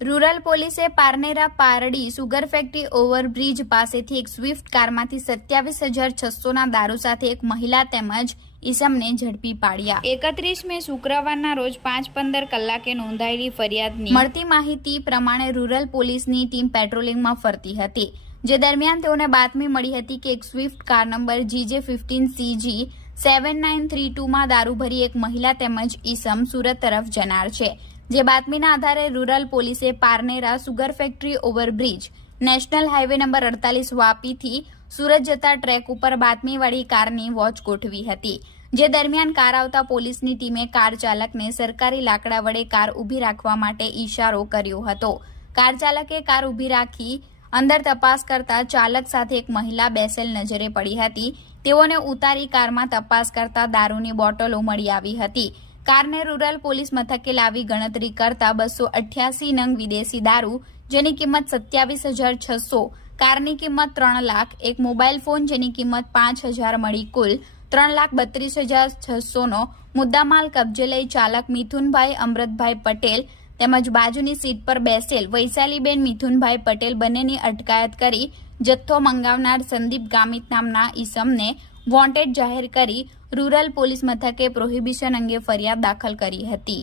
Rural પોલીસે Parnera Pardi sugar factory overbridge પાસેથી એક સ્વિફ્ટ કારમાંથી સત્યાવીસ હજાર છસોના દારૂ સાથે એક મહિલા તેમજ ઈસમને ઝડપી પાડ્યા. એકત્રીસ મે શુક્રવારના રોજ પાંચ પંદર કલાકે નોંધાયેલી ફરિયાદની મળતી માહિતી પ્રમાણે રૂરલ પોલીસની ટીમ પેટ્રોલિંગમાં ફરતી હતી જે દરમિયાન તેઓને બાતમી મળી હતી કે એક Swift car number GJ fifteen CG seven nine three ટુમાં દારૂ ભરી એક મહિલા તેમજ ઈસમ સુરત તરફ જનાર છે. જે બાતમીના આધારે રૂરલ પોલીસે Parnera sugar factory overbridge, national highway number અડતાલીસ વાપીથી સુરત જતા ટ્રેક ઉપર બાતમીવાળી કારની વોચ ગોઠવી હતી, જે દરમિયાન કાર આવતા પોલીસની ટીમે કાર ચાલકને સરકારી લાકડા વડે કાર ઊભી રાખવા માટે ઈશારો કર્યો હતો. કાર ચાલકે કાર ઊભી રાખી અંદર તપાસ કરતા ચાલક સાથે એક મહિલા બેસેલ નજરે પડી હતી. તેઓને ઉતારી કારમાં તપાસ કરતા દારૂની બોટલો મળી આવી હતી. કારને રૂરલ પોલીસ મથકે લાવી ગણતરી કરતા બસો અઠ્યાસી નંગ વિદેશી દારૂ, જેની કિંમત સત્યાવીસ હજાર છસો, કારની કિંમત ત્રણ લાખ, એક મોબાઈલ ફોન જેની કિંમત પાંચ હજાર મળી કુલ ત્રણ લાખ બત્રીસ હજાર છસોનો મુદ્દામાલ કબજે લઈ ચાલક મિથુનભાઈ અમૃતભાઈ પટેલ તેમજ બાજુની સીટ પર બેસેલ વૈશાલીબેન મિથુનભાઈ પટેલ બંનેની અટકાયત કરી જથ્થો મંગાવનાર સંદીપ ગામિત નામના ઈસમને વોન્ટેડ જાહેર કરી રૂરલ પોલીસ મથકે પ્રોહિબિશન અંગે ફરિયાદ દાખલ કરી હતી.